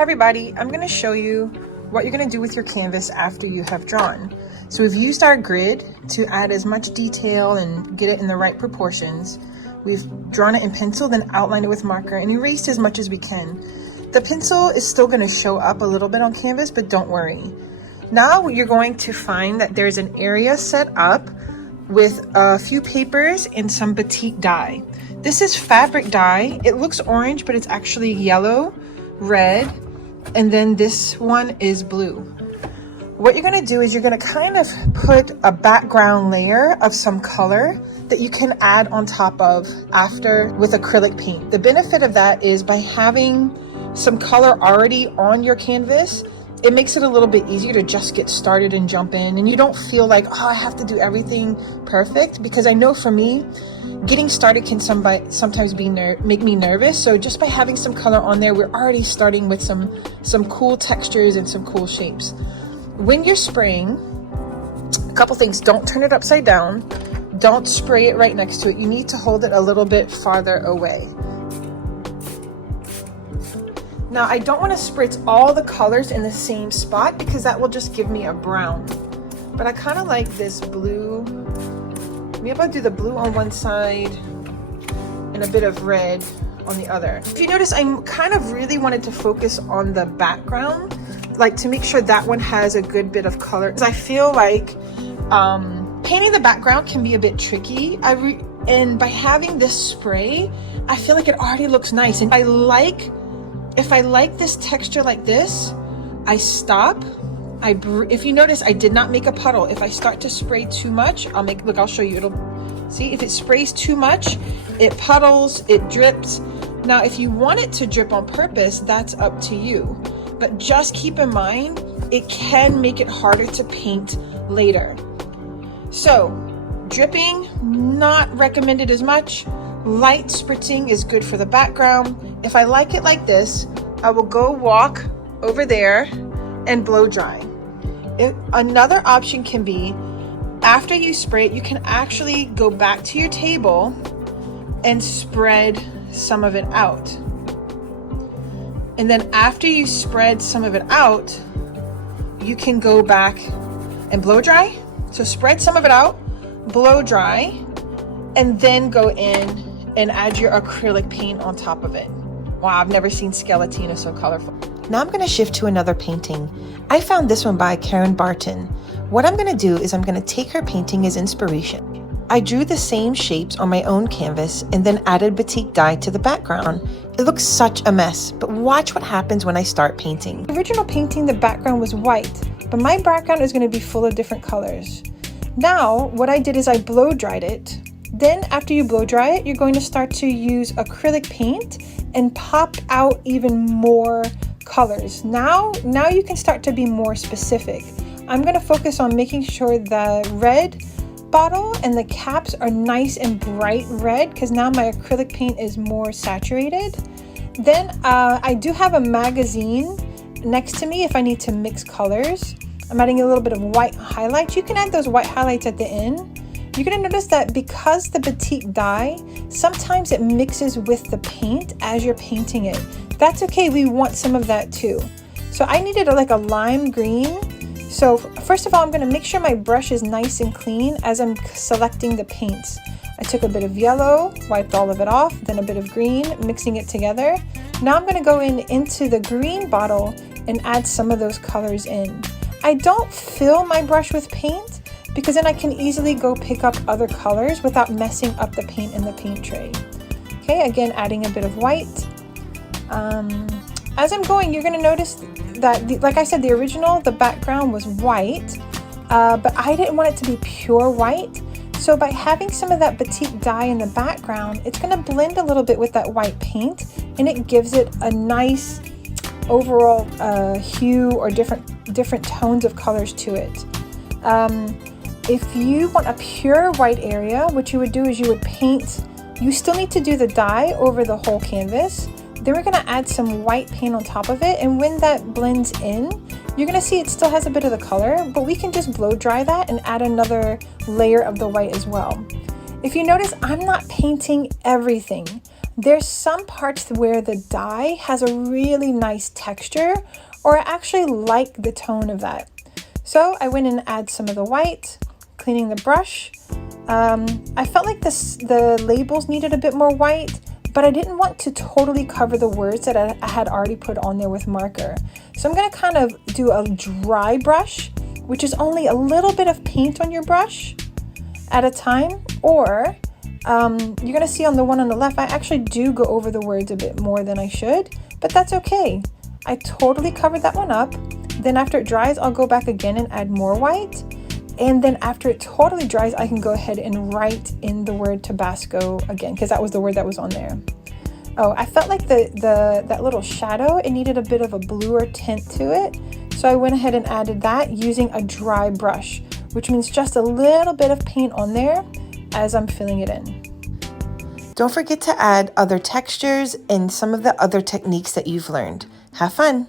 Hi everybody, I'm going to show you what you're going to do with your canvas after you have drawn. So we've used our grid to add as much detail and get it in the right proportions. We've drawn it in pencil, then outlined it with marker and erased as much as we can. The pencil is still going to show up a little bit on canvas, but don't worry. Now you're going to find that there's an area set up with a few papers and some batik dye. This is fabric dye. It looks orange, but it's actually yellow, red, and then this one is blue. What you're going to do is you're going to kind of put a background layer of some color that you can add on top of after with acrylic paint. The benefit of that is by having some color already on your canvas, it makes it a little bit easier to just get started and jump in, and you don't feel like, oh, I have to do everything perfect, because I know for me, getting started can sometimes make me nervous. So just by having some color on there, we're already starting with some cool textures and some cool shapes. When you're spraying, a couple things: don't turn it upside down, don't spray it right next to it. You need to hold it a little bit farther away. Now, I don't want to spritz all the colors in the same spot because that will just give me a brown. But I kind of like this blue. Maybe I'll do the blue on one side and a bit of red on the other. If you notice, I kind of really wanted to focus on the background, like to make sure that one has a good bit of color. Because I feel like painting the background can be a bit tricky. And by having this spray, I feel like it already looks nice. And if I like this texture like this, I stop. If you notice, I did not make a puddle. If I start to spray too much, I'll show you. See, if it sprays too much, it puddles, it drips. Now, if you want it to drip on purpose, that's up to you. But just keep in mind, it can make it harder to paint later. So, dripping, not recommended as much. Light spritzing is good for the background. If I like it like this, I will go walk over there and blow dry. Another option can be, after you spray it, you can actually go back to your table and spread some of it out. And then after you spread some of it out, you can go back and blow dry. So spread some of it out, blow dry, and then go in and add your acrylic paint on top of it. Wow, I've never seen Skeletina so colorful. Now I'm going to shift to another painting. I found this one by Karen Barton. What I'm going to do is I'm going to take her painting as inspiration. I drew the same shapes on my own canvas and then added batik dye to the background. It looks such a mess, but watch what happens when I start painting. The original painting, the background was white, but my background is going to be full of different colors. Now, what I did is I blow dried it. Then after you blow dry it, you're going to start to use acrylic paint and pop out even more colors. Now you can start to be more specific. I'm going to focus on making sure the red bottle and the caps are nice and bright red, because now my acrylic paint is more saturated. Then I do have a magazine next to me if I need to mix colors. I'm adding a little bit of white highlights. You can add those white highlights at the end. You're going to notice that because the batik dye, sometimes it mixes with the paint as you're painting it. That's okay, we want some of that too. So I needed like a lime green. So first of all, I'm going to make sure my brush is nice and clean as I'm selecting the paints. I took a bit of yellow, wiped all of it off, then a bit of green, mixing it together. Now I'm going to go into the green bottle and add some of those colors in. I don't fill my brush with paint, because then I can easily go pick up other colors without messing up the paint in the paint tray. Okay, again, adding a bit of white. As I'm going, you're going to notice that, like I said, the original, the background was white, but I didn't want it to be pure white. So by having some of that batik dye in the background, it's going to blend a little bit with that white paint, and it gives it a nice overall hue or different tones of colors to it. If you want a pure white area, what you would do is you would paint, you still need to do the dye over the whole canvas. Then we're going to add some white paint on top of it, and when that blends in, you're going to see it still has a bit of the color, but we can just blow dry that and add another layer of the white as well. If you notice, I'm not painting everything. There's some parts where the dye has a really nice texture, or I actually like the tone of that. So I went and add some of the white, cleaning the brush. I felt like the labels needed a bit more white, but I didn't want to totally cover the words that I had already put on there with marker. So I'm going to kind of do a dry brush, which is only a little bit of paint on your brush at a time, or you're going to see on the one on the left, I actually do go over the words a bit more than I should, but that's okay. I totally covered that one up. Then after it dries, I'll go back again and add more white. And then after it totally dries, I can go ahead and write in the word Tabasco again, because that was the word that was on there. Oh, I felt like that little shadow, it needed a bit of a bluer tint to it. So I went ahead and added that using a dry brush, which means just a little bit of paint on there as I'm filling it in. Don't forget to add other textures and some of the other techniques that you've learned. Have fun!